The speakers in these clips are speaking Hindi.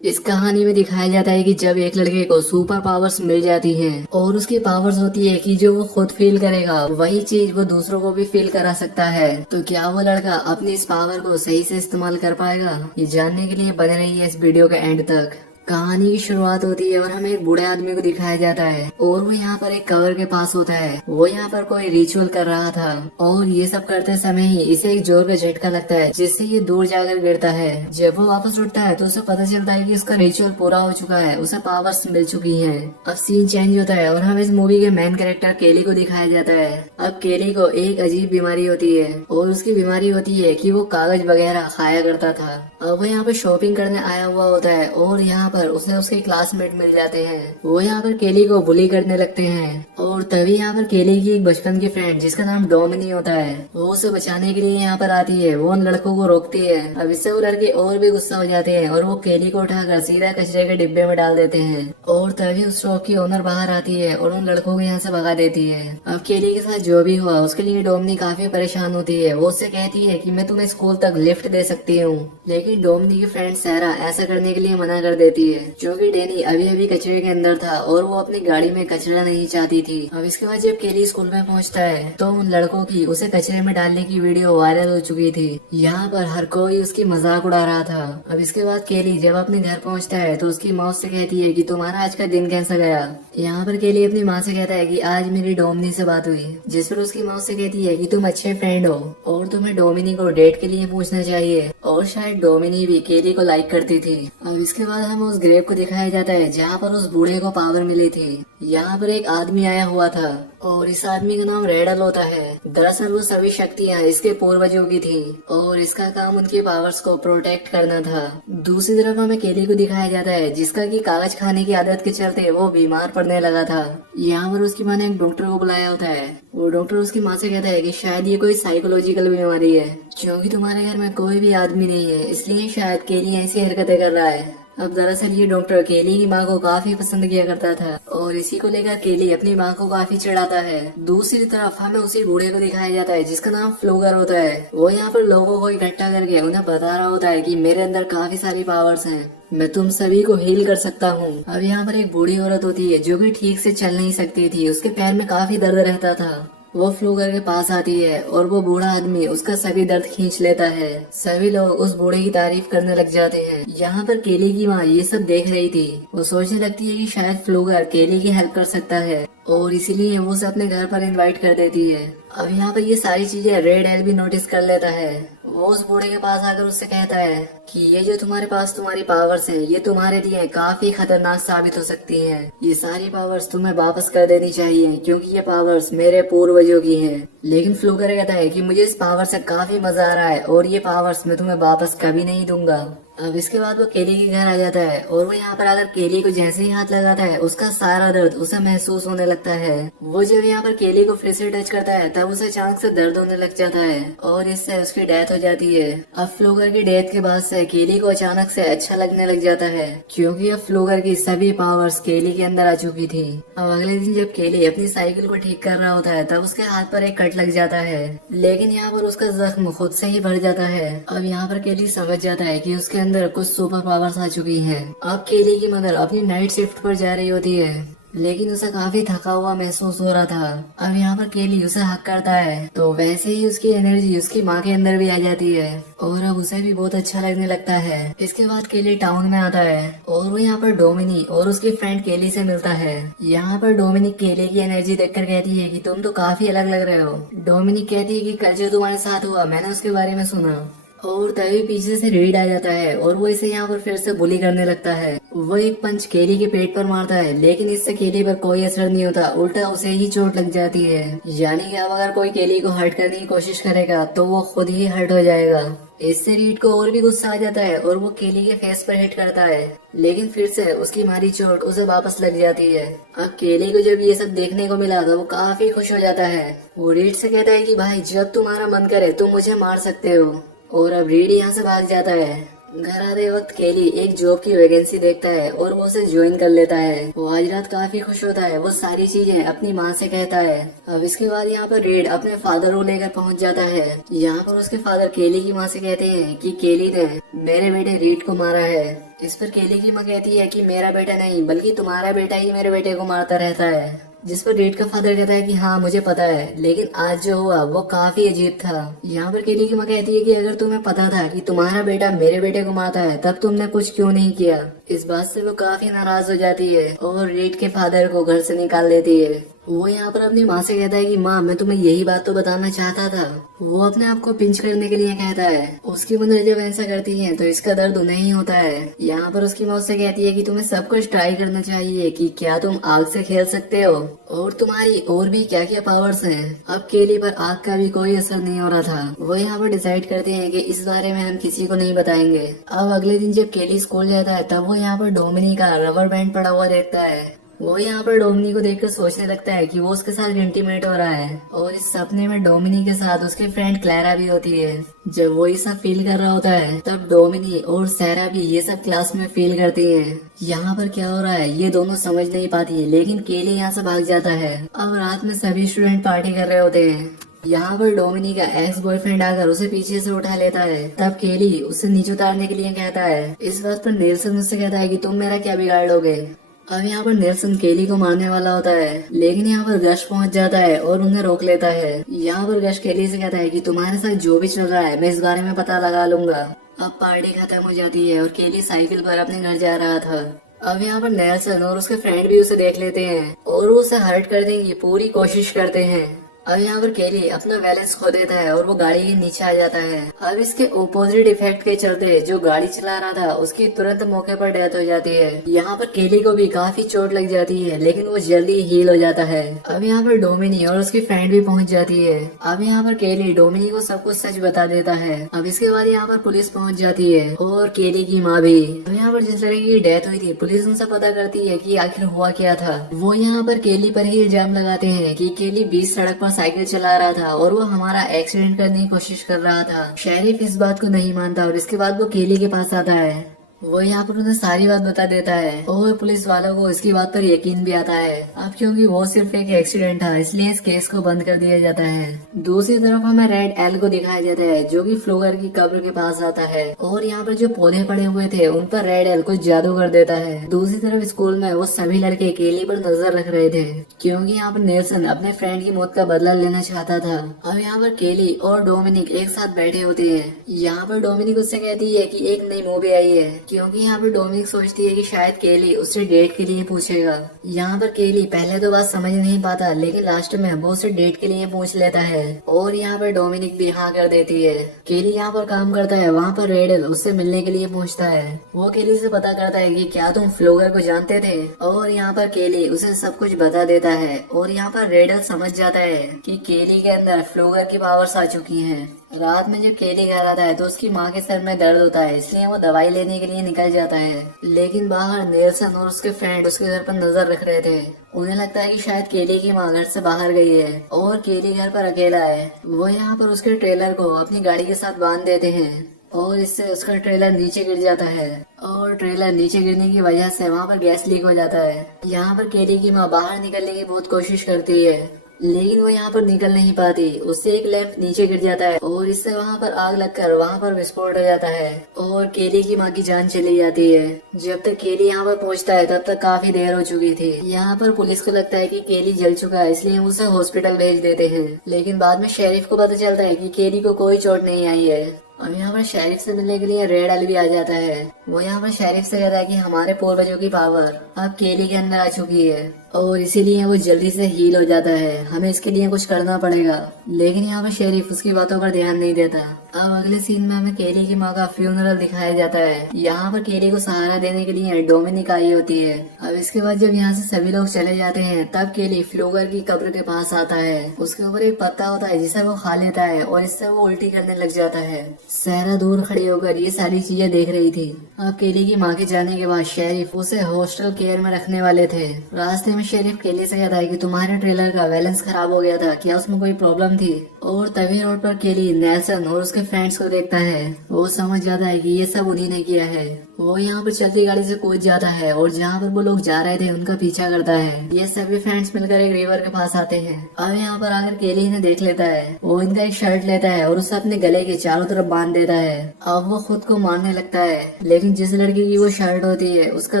इस कहानी में दिखाया जाता है कि जब एक लड़के को सुपर पावर्स मिल जाती हैं और उसकी पावर्स होती है कि जो वो खुद फील करेगा वही चीज वो दूसरों को भी फील करा सकता है, तो क्या वो लड़का अपनी इस पावर को सही से इस्तेमाल कर पाएगा? ये जानने के लिए बने रहिए इस वीडियो के एंड तक। कहानी की शुरुआत होती है और हमें एक बूढ़े आदमी को दिखाया जाता है और वो यहाँ पर एक कवर के पास होता है। वो यहाँ पर कोई रिचुअल कर रहा था और ये सब करते समय ही इसे एक जोर का झटका लगता है जिससे ये दूर जाकर गिरता है। जब वो वापस उठता है तो उसे पता चलता है कि उसका रिचुअल पूरा हो चुका है, उसे पावर्स मिल चुकी है। अब सीन चेंज होता है और हमें इस मूवी के मेन कैरेक्टर केली को दिखाया जाता है। अब केली को एक अजीब बीमारी होती है और उसकी बीमारी होती है कि वो कागज वगैरह खाया करता था। अब वो यहाँ पर शॉपिंग करने आया हुआ होता है और यहाँ पर उसे उसके क्लासमेट मिल जाते हैं। वो यहाँ पर केली को बुली करने लगते हैं और तभी यहाँ पर केली की एक बचपन की फ्रेंड जिसका नाम डोमिनी होता है वो उसे बचाने के लिए यहाँ पर आती है। वो उन लड़कों को रोकती है। अब इससे वो लड़के और भी गुस्सा हो जाते हैं और वो केली को उठाकर सीधा कचरे के डिब्बे में डाल देते हैं और तभी उस शॉप की ओनर बाहर आती है और उन लड़कों को यहाँ से भगा देती है। अब केली के साथ जो भी हुआ उसके लिए डोमिनी काफी परेशान होती है। वो उससे कहती है कि मैं तुम्हें स्कूल तक लिफ्ट दे सकती हूँ, लेकिन डोमिनी की फ्रेंड सारा ऐसा करने के लिए मना कर देती है क्योंकि डेनी अभी अभी कचरे के अंदर था और वो अपनी गाड़ी में कचरा नहीं चाहती थी। अब इसके बाद जब केली स्कूल में पहुंचता है तो उन लड़कों की उसे कचरे में डालने की वीडियो वायरल हो चुकी थी। यहाँ पर हर कोई उसकी मजाक उड़ा रहा था। अब इसके बाद केली जब अपने घर पहुंचता है तो उसकी माँ से कहती है कि तुम्हारा आज का दिन कैसा गया। यहाँ पर केली अपनी माँ से कहता है कि आज मेरी डोमिनी से बात हुई, जिस पर उसकी माँ से कहती है कि तुम अच्छे फ्रेंड हो और तुम्हें डोमिनी को डेट के लिए पूछना चाहिए। और शायद डोमिनी भी केली को लाइक करती थी। अब इसके बाद हमें उस ग्रेव को दिखाया जाता है जहाँ पर उस बूढ़े को पावर मिली थी। यहाँ पर एक आदमी आया हुआ था और इस आदमी का नाम रेडल होता है। दरअसल वो सभी शक्तियाँ इसके पूर्वजों की थी और इसका काम उनकी पावर्स को प्रोटेक्ट करना था। दूसरी तरफ हमें केली को दिखाया जाता है जिसका कि कागज खाने की आदत के चलते वो बीमार पड़ने लगा था। यहाँ पर उसकी माँ ने एक डॉक्टर को बुलाया होता है। वो डॉक्टर उसकी माँ से कहता है कि शायद ये कोई साइकोलॉजिकल बीमारी है क्योंकि तुम्हारे घर में कोई भी आदमी नहीं है, इसलिए शायद केली ऐसी हरकतें कर रहा है। अब दरअसल ये डॉक्टर केली की माँ को काफी पसंद किया करता था और इसी को लेकर केली अपनी माँ को काफी चिढ़ाता है। दूसरी तरफ हमें उसी बूढ़े को दिखाया जाता है जिसका नाम फ्लूगर होता है। वो यहाँ पर लोगों को इकट्ठा करके उन्हें बता रहा होता है कि मेरे अंदर काफी सारी पावर्स हैं, मैं तुम सभी को हील कर सकता हूँ। अब यहाँ पर एक बूढ़ी औरत होती है जो कि ठीक से चल नहीं सकती थी, उसके पैर में काफी दर्द रहता था। वो फ्लूगर के पास आती है और वो बूढ़ा आदमी उसका सभी दर्द खींच लेता है। सभी लोग उस बूढ़े की तारीफ करने लग जाते हैं। यहाँ पर केली की माँ ये सब देख रही थी। वो सोचने लगती है कि शायद फ्लूगर केली की हेल्प कर सकता है और इसीलिए वो उसे अपने घर पर इनवाइट कर देती है। अब यहाँ पर ये सारी चीजें रेड एल भी नोटिस कर लेता है। वो उस बूढ़े के पास आकर उससे कहता है कि ये जो तुम्हारे पास तुम्हारी पावर्स हैं ये तुम्हारे लिए काफी खतरनाक साबित हो सकती हैं। ये सारी पावर्स तुम्हें वापस कर देनी चाहिए क्योंकि ये पावर्स मेरे पूर्वजों की हैं। लेकिन फ्लूगर कहता है कि मुझे इस पावर से काफी मजा आ रहा है और ये पावर्स मैं तुम्हें वापस कभी नहीं दूंगा। अब इसके बाद वो केली के घर आ जाता है और वो यहाँ पर आकर केली को जैसे ही हाथ लगाता है उसका सारा दर्द उसे महसूस होने लगता है। वो जब यहाँ पर केली को फिर से टच करता है तब उसे अचानक से दर्द होने लग जाता है और इससे उसकी डेथ हो जाती है। अब फ्लूगर की डेथ के बाद से केली को अचानक से अच्छा लगने लग जाता है क्योंकि अब फ्लूगर की सभी पावर्स केली के अंदर आ चुकी थी। अब अगले दिन जब केली अपनी साइकिल को ठीक कर रहा होता है तब उसके हाथ पर एक कट लग जाता है, लेकिन यहाँ पर उसका जख्म खुद से ही भर जाता है। अब यहाँ पर केली समझ जाता है कि उसके अंदर कुछ सुपर पावर्स आ चुकी हैं। अब केली की मदर अपनी नाइट शिफ्ट पर जा रही होती है लेकिन उसे काफी थका हुआ महसूस हो रहा था। अब यहाँ पर केली उसे हक करता है तो वैसे ही उसकी एनर्जी उसकी माँ के अंदर भी आ जाती है और अब उसे भी बहुत अच्छा लगने लगता है। इसके बाद केली टाउन में आता है और वो यहाँ पर डोमिनी और उसकी फ्रेंड केली से मिलता है। यहाँ पर डोमिनी केली की एनर्जी देखकर कहती है कि तुम तो काफी अलग लग रहे हो। डोमिनी कहती है कि कल जो तुम्हारे साथ हुआ मैंने उसके बारे में सुना और तभी पीछे से रीड आ जाता है और वो इसे यहाँ पर फिर से बुली करने लगता है। वो एक पंच केली के पेट पर मारता है लेकिन इससे केली पर कोई असर नहीं होता, उल्टा उसे ही चोट लग जाती है। यानी कि अब अगर कोई केली को हर्ट करने की कोशिश करेगा तो वो खुद ही हर्ट हो जाएगा। इससे रीड को और भी गुस्सा आ जाता है और वो केली के फेस पर हिट करता है लेकिन फिर से उसकी मारी चोट उसे वापस लग जाती है। अब केली को जब ये सब देखने को मिला तो वो काफी खुश हो जाता है। वो रीड से कहता है कि भाई जब तुम्हारा मन करे तुम मुझे मार सकते हो और अब रीड यहाँ से भाग जाता है। घर आते वक्त केली एक जॉब की वैकेंसी देखता है और वो उसे ज्वाइन कर लेता है। वो आज रात काफी खुश होता है, वो सारी चीजें अपनी माँ से कहता है। अब इसके बाद यहाँ पर रेड अपने फादर को लेकर पहुँच जाता है। यहाँ पर उसके फादर केली की माँ से कहते हैं कि केली ने मेरे बेटे रीड को मारा है। इस पर केली की माँ कहती है कि मेरा बेटा नहीं बल्कि तुम्हारा बेटा ही मेरे बेटे को मारता रहता है। जिस पर रेड का फादर कहता है कि हाँ मुझे पता है, लेकिन आज जो हुआ वो काफी अजीब था। यहाँ पर केली की माँ कहती है कि अगर तुम्हें पता था कि तुम्हारा बेटा मेरे बेटे को मारता है तब तुमने कुछ क्यों नहीं किया। इस बात से वो काफी नाराज हो जाती है और रेड के फादर को घर से निकाल देती है। वो यहाँ पर अपनी माँ से कहता है कि माँ मैं तुम्हें यही बात तो बताना चाहता था। वो अपने आप को पिंच करने के लिए कहता है। उसकी मदर जब ऐसा करती है तो इसका दर्द उन्हें ही होता है। यहाँ पर उसकी माँ उससे कहती है कि तुम्हें सब कुछ ट्राई करना चाहिए कि क्या तुम आग से खेल सकते हो और तुम्हारी और भी क्या क्या पावर्स हैं। अब केली पर आग का भी कोई असर नहीं हो रहा था। वो यहाँ पर डिसाइड करते हैं कि इस बारे में हम किसी को नहीं बताएंगे। अब अगले दिन जब केली स्कूल जाता है तब वो यहाँ पर डोमिनी का रबर बैंड पड़ा हुआ देखता है। वो यहाँ पर डोमिनी को देखकर सोचने लगता है कि वो उसके साथ इंटीमेट हो रहा है और इस सपने में डोमिनी के साथ उसकी फ्रेंड क्लैरा भी होती है। जब वो ये सब फील कर रहा होता है तब डोमिनी और सैरा भी ये सब क्लास में फील करती है। यहाँ पर क्या हो रहा है ये दोनों समझ नहीं पाती है, लेकिन केली यहाँ से भाग जाता है। अब रात में सभी स्टूडेंट पार्टी कर रहे होते हैं। यहाँ पर डोमिनी का एक्स बॉयफ्रेंड आकर उसे पीछे से उठा लेता है। तब केली उसे नीचे उतारने के लिए कहता है। इस बात पर नेल्सन उससे कहता है कि तुम मेरा क्या बिगाड़ लोगे। अब यहाँ पर नेल्सन केली को मारने वाला होता है, लेकिन यहाँ पर गश पहुँच जाता है और उन्हें रोक लेता है। यहाँ पर गश केली से कहता है कि तुम्हारे साथ जो भी चल रहा है मैं इस बारे में पता लगा लूंगा। अब पार्टी खत्म हो जाती है और केली साइकिल पर अपने घर जा रहा था। अब यहाँ पर नेल्सन और उसके फ्रेंड भी उसे देख लेते हैं और वो उसे हर्ट करने की पूरी कोशिश करते हैं। अब यहाँ पर केली अपना बैलेंस खो देता है और वो गाड़ी के नीचे आ जाता है। अब इसके ओपोजिट इफेक्ट के चलते जो गाड़ी चला रहा था उसकी तुरंत मौके पर डेथ हो जाती है। यहाँ पर केली को भी काफी चोट लग जाती है, लेकिन वो जल्दी हील हो जाता है। अब यहाँ पर डोमिनी और उसकी फ्रेंड भी पहुँच जाती है। अब यहाँ पर केली डोमिनी को सब कुछ सच बता देता है। अब इसके बाद यहाँ पर पुलिस पहुँच जाती है और केली की माँ भी। अब यहाँ पर जिस लड़के की डेथ हुई थी पुलिस उनसे पता करती है कि आखिर हुआ क्या था। वो यहाँ पर केली पर ही इल्जाम लगाते हैं कि केली बीच सड़क पर साइकिल चला रहा था और वो हमारा एक्सीडेंट करने की कोशिश कर रहा था। शेरिफ इस बात को नहीं मानता और इसके बाद वो केली के पास आता है। वो यहाँ पर उन्हें सारी बात बता देता है और पुलिस वालों को इसकी बात पर यकीन भी आता है। अब क्योंकि वो सिर्फ एक एक्सीडेंट था इसलिए इस केस को बंद कर दिया जाता है। दूसरी तरफ हमें रेड एल को दिखाया जाता है जो कि फ्लोगर की कब्र के पास आता है और यहाँ पर जो पौधे पड़े हुए थे उन पर रेड एल कुछ जादू कर देता है। दूसरी तरफ स्कूल में वो सभी लड़के केली पर नजर रख रहे थे क्योंकि यहाँ पर नेल्सन अपने फ्रेंड की मौत का बदला लेना चाहता था। अब यहाँ पर केली और डोमिनिक एक साथ बैठे होते हैं। यहाँ पर डोमिनिक उससे कहती है कि एक नई मूवी आई है, क्योंकि यहाँ पर डोमिनिक सोचती है कि शायद केली उससे डेट के लिए पूछेगा। यहाँ पर केली पहले तो बात समझ नहीं पाता, लेकिन लास्ट में वो उससे डेट के लिए पूछ लेता है और यहाँ पर डोमिनिक भी हाँ कर देती है। केली यहाँ पर काम करता है, वहाँ पर रेडल उससे मिलने के लिए पूछता है। वो केली से पता करता है कि क्या तुम फ्लोगर को जानते थे और यहाँ पर केली उसे सब कुछ बता देता है और यहाँ पर रेडल समझ जाता है कि केली के अंदर फ्लोगर की पावर्स आ चुकी हैं। रात में जब केली घर आता है तो उसकी माँ के सर में दर्द होता है, इसलिए वो दवाई लेने के लिए निकल जाता है। लेकिन बाहर नेल्सन और उसके फ्रेंड उसके घर पर नजर रख रहे थे। उन्हें लगता है कि शायद केली की माँ घर से बाहर गई है और केली घर पर अकेला है। वो यहाँ पर उसके ट्रेलर को अपनी गाड़ी के साथ बांध देते हैं और इससे उसका ट्रेलर नीचे गिर जाता है और ट्रेलर नीचे गिरने की वजह से वहाँ पर गैस लीक हो जाता है। यहाँ पर केली की माँ बाहर निकलने की बहुत कोशिश करती है, लेकिन वो यहाँ पर निकल नहीं पाती। उससे एक लैंप नीचे गिर जाता है और इससे वहाँ पर आग लगकर वहाँ पर विस्फोट हो जाता है और केली की माँ की जान चली जाती है। जब तक केली यहाँ पर पहुँचता है तब तक काफी देर हो चुकी थी। यहाँ पर पुलिस को लगता है कि केली जल चुका है, इसलिए उसे हॉस्पिटल भेज देते हैं। लेकिन बाद में शेरिफ को पता चलता है कि केली को कोई चोट नहीं आई है। अब यहाँ पर शेरिफ से मिलने के लिए रेड एल भी आ जाता है। वो यहाँ पर शेरिफ से कहता है कि हमारे पूर्वजों की पावर अब केली के अंदर आ चुकी है और इसीलिए वो जल्दी से हील हो जाता है, हमें इसके लिए कुछ करना पड़ेगा। लेकिन यहाँ पर शेरिफ उसकी बातों पर ध्यान नहीं देता। अब अगले सीन में हमें केली की माँ का फ्यूनरल दिखाया जाता है। यहाँ पर केली को सहारा देने के लिए डोमिनिक आई होती है। अब इसके बाद जब यहाँ से सभी लोग चले जाते हैं तब केली फ्लोगर की कब्र के पास आता है। उसके ऊपर एक पत्ता होता है जिसे वो खा लेता है और इससे वो उल्टी करने लग जाता है। सहरा दूर खड़ी होकर ये सारी चीजें देख रही थी। अब केली की माँ के जाने के बाद शेरिफ उसे हॉस्टल केयर में रखने वाले थे। रास्ते में शेरिफ केली से कहता है कि तुम्हारे ट्रेलर का बैलेंस खराब हो गया था, क्या उसमें कोई प्रॉब्लम थी? और तभी रोड पर केली नेल्सन और उसके फ्रेंड्स को देखता है। वो समझ जाता है कि ये सब उन्हीं ने किया है। वो यहाँ पर चलती गाड़ी से कूद जाता है और जहाँ पर वो लोग जा रहे थे उनका पीछा करता है। ये सभी फ्रेंड्स मिलकर एक रिवर के पास आते हैं। अब यहाँ पर आकर केली इन्हें देख लेता है। वो इनका एक शर्ट लेता है और उसे अपने गले के चारों तरफ बांध देता है। अब वो खुद को मारने लगता है, लेकिन जिस लड़की की वो शर्ट होती है उसका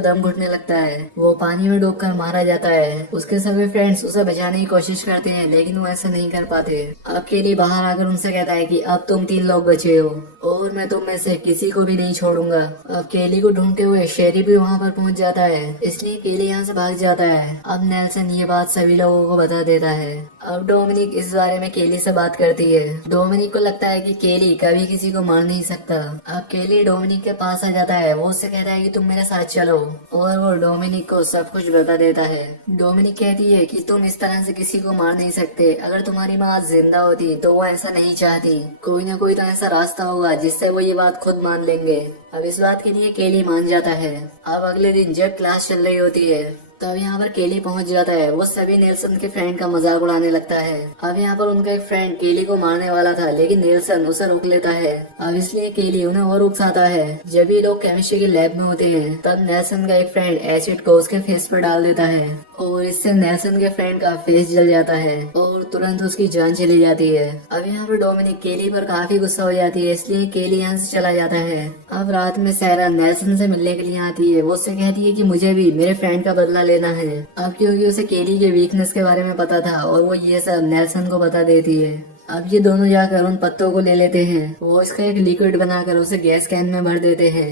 दम घुटने लगता है। वो पानी में डूबकर मारा जाता है। उसके सभी फ्रेंड्स उसे बचाने की कोशिश करते हैं, लेकिन वो ऐसा नहीं कर पाते। अब केली बाहर आकर उनसे कहता है कि अब तुम 3 लोग बचे हो और मैं तुम में से किसी को भी नहीं छोड़ूंगा। अब केली को ढूंढते हुए शेरी भी वहाँ पर पहुँच जाता है, इसलिए केली यहाँ से भाग जाता है। अब नेल्सन ये बात सभी लोगों को बता देता है। अब डोमिनिक इस बारे में केली से बात करती है। डोमिनिक को लगता है कि केली कभी किसी को मार नहीं सकता। अब केली डोमिनिक के पास आ जाता है। वो उससे कहता है कि तुम मेरे साथ चलो, और वो डोमिनिक को सब कुछ बता देता है। डोमिनिक कहती है कि तुम इस तरह से किसी को मार नहीं सकते। अगर तुम्हारी माँ आज जिंदा होती तो वो ऐसा नहीं चाहती। कोई ना कोई तो ऐसा रास्ता होगा जिससे वो ये बात खुद मान लेंगे। अब इस बात के लिए केली मान जाता है। अब अगले दिन जब क्लास चल रही होती है तब यहाँ पर केली पहुंच जाता है। वो सभी नेल्सन के फ्रेंड का मजाक उड़ाने लगता है। अब यहाँ पर उनका एक फ्रेंड केली को मारने वाला था, लेकिन नेल्सन उसे रोक लेता है। अब इसलिए केली उन्हें और उकसाता है। जब ये लोग केमिस्ट्री के लैब में होते हैं तब नेल्सन का एक फ्रेंड एसिड को उसके फेस पर डाल देता है और इससे नेल्सन के फ्रेंड का फेस जल जाता है और तुरंत उसकी जान चली जाती है। अब यहाँ पर डोमिनिक केली पर काफी गुस्सा हो जाती है, इसलिए केली यहाँ से चला जाता है। अब रात में सैरा नेल्सन से मिलने के लिए आती है। वो उससे कहती है कि मुझे भी मेरे फ्रेंड का बदला लेना है। अब क्योंकि उसे केली के वीकनेस के बारे में पता था और वो ये सब नेल्सन को बता देती है। अब ये दोनों जाकर उन पत्तों को ले लेते हैं। वो इसका एक लिक्विड बनाकर उसे गैस कैन में भर देते हैं।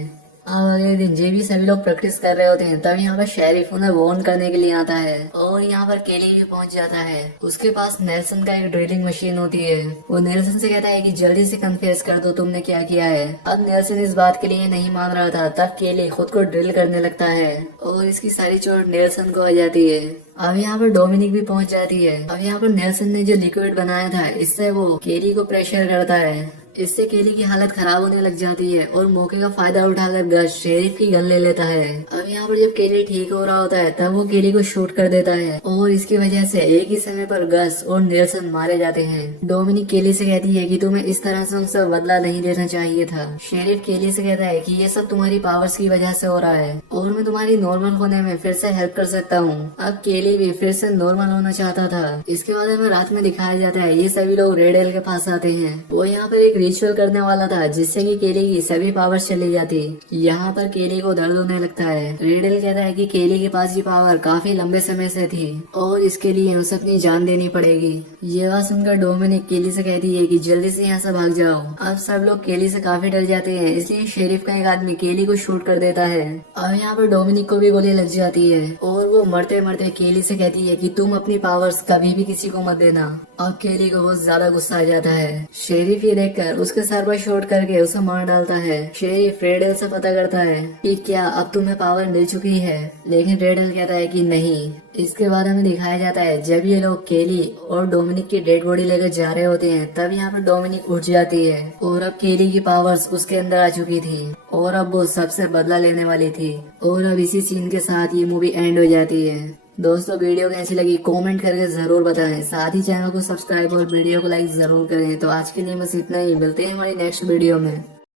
अब अगले दिन जे भी सभी लोग प्रैक्टिस कर रहे होते हैं तब यहाँ पर शेरिफ उन्हें वार्न करने के लिए आता है और यहाँ पर केली भी पहुंच जाता है। उसके पास नेल्सन का एक ड्रिलिंग मशीन होती है। वो नेल्सन से कहता है कि जल्दी से कन्फेस कर दो तुमने क्या किया है। अब नेल्सन इस बात के लिए नहीं मान रहा था, तब केली खुद को ड्रिल करने लगता है और इसकी सारी चोट नेल्सन को आ जाती है। अब यहाँ पर डोमिनिक भी पहुंच जाती है। अब यहाँ पर नेल्सन ने जो लिक्विड बनाया था इससे वो केली को प्रेशर करता है। इससे केली की हालत खराब होने लग जाती है और मौके का फायदा उठाकर गस शेरिफ की गन ले लेता है। अब यहाँ पर जब केली ठीक हो रहा होता है तब वो केली को शूट कर देता है और इसकी वजह से एक ही समय पर गस और नेल्सन मारे जाते हैं। डोमिनिक केली से कहती है कि तुम्हें इस तरह से उनसे बदला नहीं लेना चाहिए था। शेरिफ केली से कहता है कि ये सब तुम्हारी पावर्स की वजह से हो रहा है और मैं तुम्हारी नॉर्मल होने में फिर से हेल्प कर सकता हूँ। अब केली भी फिर से नॉर्मल होना चाहता था। इसके बाद हमें रात में दिखाया जाता है ये सभी लोग रेड एल के पास आते हैं। वो यहाँ पर एक रिचुअल करने वाला था जिससे कि केली की सभी पावर्स चली जाती। यहाँ पर केली को दर्द होने लगता है। रेडल कहता है कि केली के पास ये पावर काफी लंबे समय से थी और इसके लिए उसे अपनी जान देनी पड़ेगी। ये बात सुनकर डोमिनिक केली से कहती है कि जल्दी से यहाँ से भाग जाओ। अब सब लोग केली से काफी डर जाते हैं, इसलिए शेरिफ का एक आदमी केली को शूट कर देता है। अब यहाँ पर डोमिनिक को भी गोली लग जाती है और वो मरते मरते केली से कहती है कि तुम अपनी पावर्स कभी भी किसी को मत देना। अब केली को बहुत ज्यादा गुस्सा आ जाता है। शेरिफ ये देखकर उसके सर पर शॉट करके उसे मार डालता है। शेरिफ रेडल से पता करता है कि क्या अब तुम्हें पावर मिल चुकी है, लेकिन रेडल कहता है कि नहीं। इसके बाद हमें दिखाया जाता है जब ये लोग केली और डोमिनिक की डेड बॉडी लेकर जा रहे होते हैं तब यहाँ पर डोमिनिक उठ जाती है और अब केली की पावर्स उसके अंदर आ चुकी थी और अब वो सबसे बदला लेने वाली थी। और अब इसी सीन के साथ ये मूवी एंड हो जाती है। दोस्तों वीडियो कैसी लगी कमेंट करके जरूर बताएं। साथ ही चैनल को सब्सक्राइब और वीडियो को लाइक जरूर करें। तो आज के लिए बस इतना ही, मिलते हैं हमारी नेक्स्ट वीडियो में।